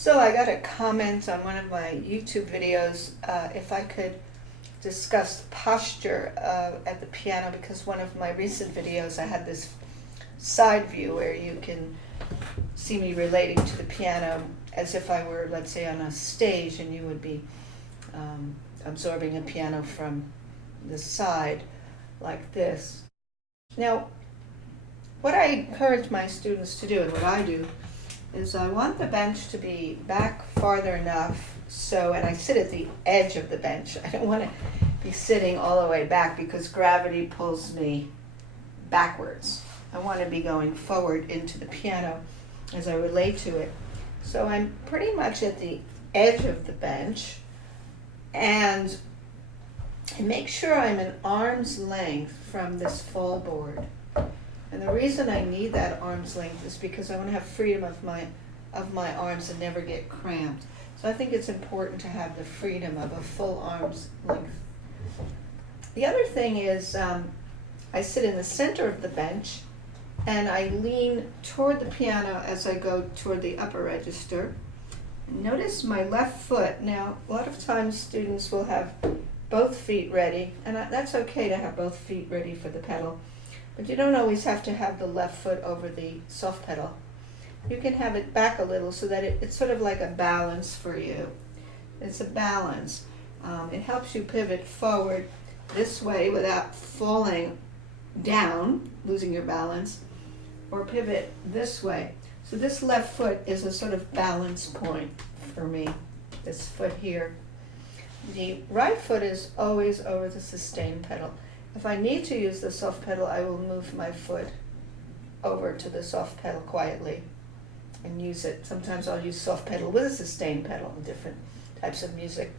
So I got a comment on one of my YouTube videos if I could discuss posture at the piano, because one of my recent videos I had this side view where you can see me relating to the piano as if I were, let's say, on a stage and you would be absorbing a piano from the side like this. Now, what I encourage my students to do, and what I do, is I want the bench to be back farther enough so, and I sit at the edge of the bench. I don't want to be sitting all the way back because gravity pulls me backwards. I want to be going forward into the piano as I relate to it. So I'm pretty much at the edge of the bench, and I make sure I'm an arm's length from this fall board. And the reason I need that arm's length is because I want to have freedom of my arms and never get cramped. So I think it's important to have the freedom of a full arm's length. The other thing is I sit in the center of the bench and I lean toward the piano as I go toward the upper register. Notice my left foot. Now, a lot of times students will have both feet ready, and that's okay to have both feet ready for the pedal. But you don't always have to have the left foot over the soft pedal. You can have it back a little so that it's sort of like a balance for you. It's a balance. It helps you pivot forward this way without falling down, losing your balance, or pivot this way. So this left foot is a sort of balance point for me, this foot here. The right foot is always over the sustain pedal. If I need to use the soft pedal, I will move my foot over to the soft pedal quietly and use it. Sometimes I'll use soft pedal with a sustain pedal in different types of music.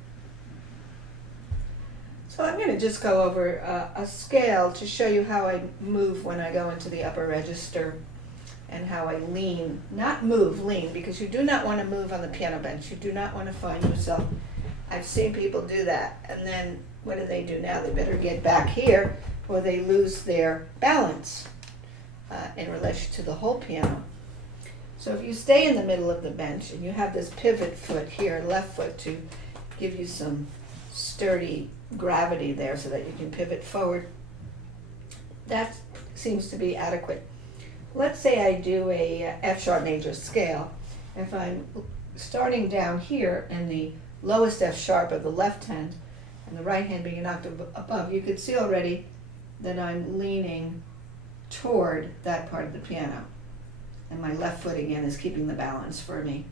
So I'm going to just go over a scale to show you how I move when I go into the upper register and how I lean. Not move, lean, because you do not want to move on the piano bench. You do not want to find yourself. I've seen people do that, and then what do they do now? They better get back here or they lose their balance in relation to the whole piano. So if you stay in the middle of the bench and you have this pivot foot here, left foot, to give you some sturdy gravity there so that you can pivot forward, that seems to be adequate. Let's say I do a F sharp major scale. If I'm starting down here in the lowest F sharp of the left hand and the right hand being an octave above, you could see already that I'm leaning toward that part of the piano. And my left foot again is keeping the balance for me.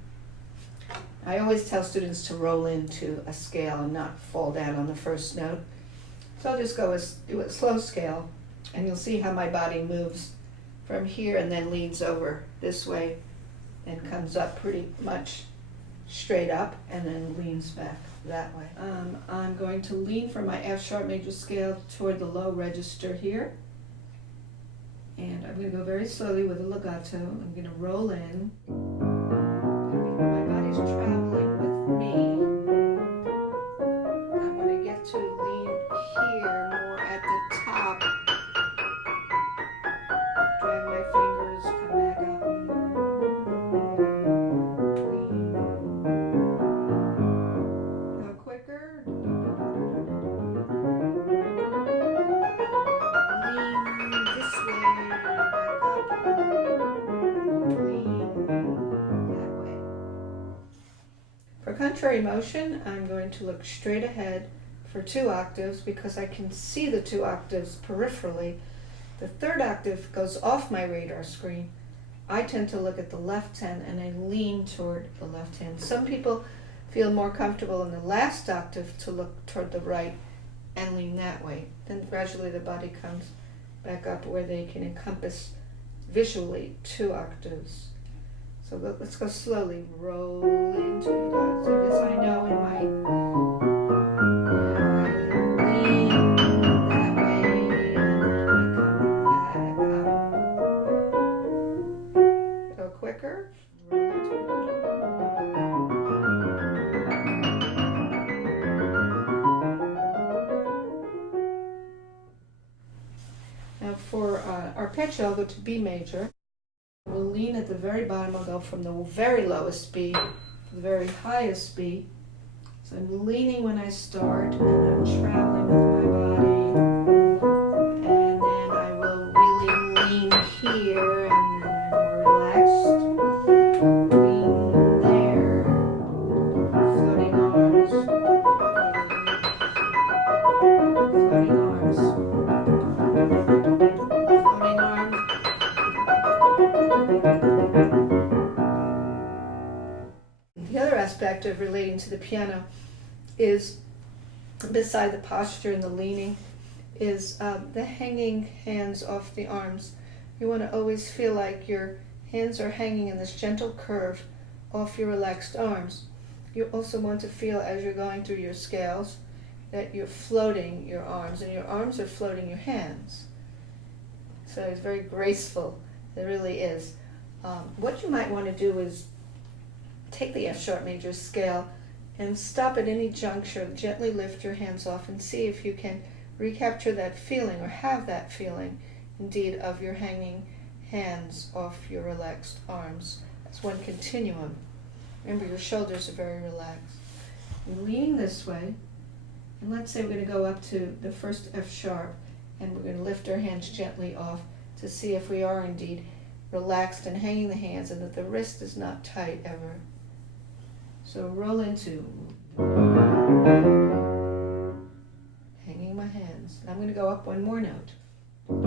I always tell students to roll into a scale and not fall down on the first note. So I'll just do a slow scale, and you'll see how my body moves from here and then leans over this way and comes up pretty much straight up and then leans back that way. I'm going to lean from my F sharp major scale toward the low register here. And I'm going to go very slowly with a legato. I'm going to roll in. My body's traveling with me. I'm going to get to lean here more at the top. Drag my fingers, come back up. Lean. Go quicker. Lean this way. For contrary motion, I'm going to look straight ahead for 2 octaves because I can see the 2 octaves peripherally. The 3rd octave goes off my radar screen. I tend to look at the left hand and I lean toward the left hand. Some people feel more comfortable in the last octave to look toward the right and lean that way. Then gradually the body comes back up where they can encompass visually 2 octaves. So let's go slowly. Roll into that. So this I know in my lean that way, and then I come back up. Go quicker. Roll into Now for arpeggio, I'll go to B major. We'll lean at the very bottom. I'll go from the very lowest B the very highest beat. So I'm leaning when I start, and I'm traveling with my body, and then I will really lean here, and then I'm more relaxed. Lean there, floating arms, floating arms, floating arms. The other aspect of relating to the piano is, beside the posture and the leaning, is the hanging hands off the arms. You want to always feel like your hands are hanging in this gentle curve off your relaxed arms. You also want to feel, as you're going through your scales, that you're floating your arms, and your arms are floating your hands. So it's very graceful. It really is. What you might want to do is take the F sharp major scale and stop at any juncture, gently lift your hands off, and see if you can recapture that feeling, or have that feeling indeed, of your hanging hands off your relaxed arms as one continuum. Remember, your shoulders are very relaxed. You're leaning this way, and let's say we're going to go up to the first F sharp, and we're going to lift our hands gently off to see if we are indeed relaxed and hanging the hands, and that the wrist is not tight ever. So roll into hanging my hands. I'm going to go up one more note. Hang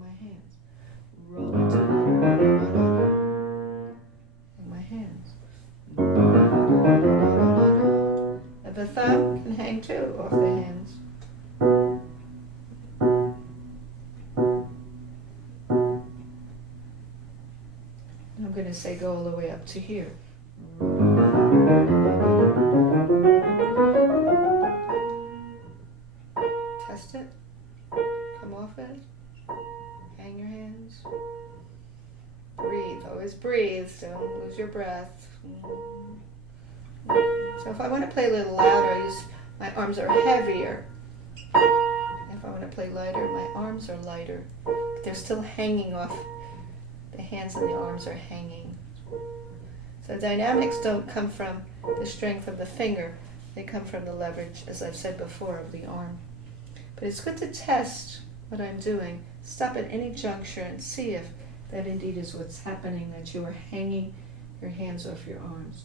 my hands. Roll into hang my hands. And the thumb can hang too off the hands. I'm going to say go all the way up to here. Test it. Come off it. Hang your hands. Breathe. Always breathe. Don't lose your breath. So if I want to play a little louder, my arms are heavier. If I want to play lighter, my arms are lighter. They're still hanging off. The hands and the arms are hanging. So dynamics don't come from the strength of the finger. They come from the leverage, as I've said before, of the arm. But it's good to test what I'm doing. Stop at any juncture and see if that indeed is what's happening, that you are hanging your hands off your arms.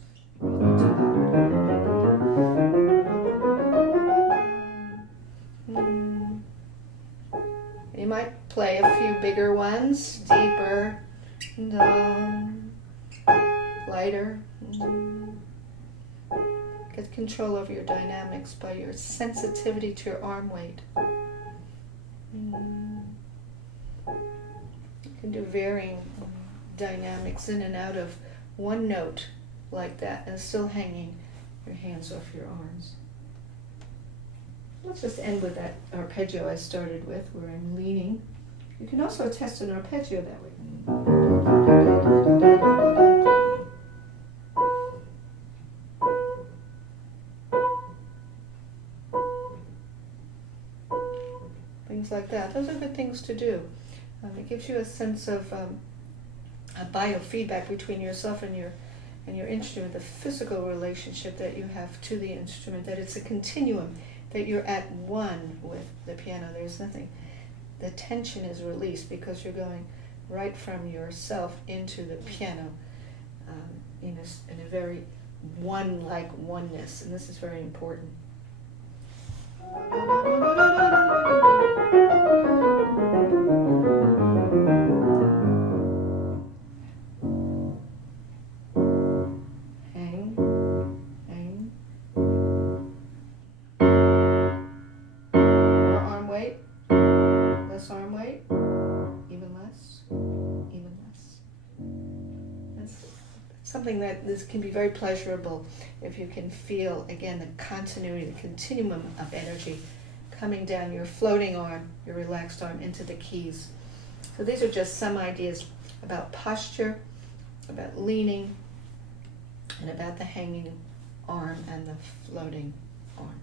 You might play a few bigger ones, deeper, and lighter. Get control over your dynamics by your sensitivity to your arm weight. You can do varying dynamics in and out of one note like that, and still hanging your hands off your arms. Let's just end with that arpeggio I started with, where I'm leaning. You can also test an arpeggio that way. Things like that. Those are good things to do. It gives you a sense of a biofeedback between yourself and your instrument, the physical relationship that you have to the instrument, that it's a continuum, that you're at one with the piano. There's nothing. The tension is released because you're going right from yourself into the piano in a very one-like oneness, and this is very important. Something that this can be very pleasurable if you can feel, again, the continuity, the continuum of energy coming down your floating arm, your relaxed arm, into the keys. So these are just some ideas about posture, about leaning, and about the hanging arm and the floating arm.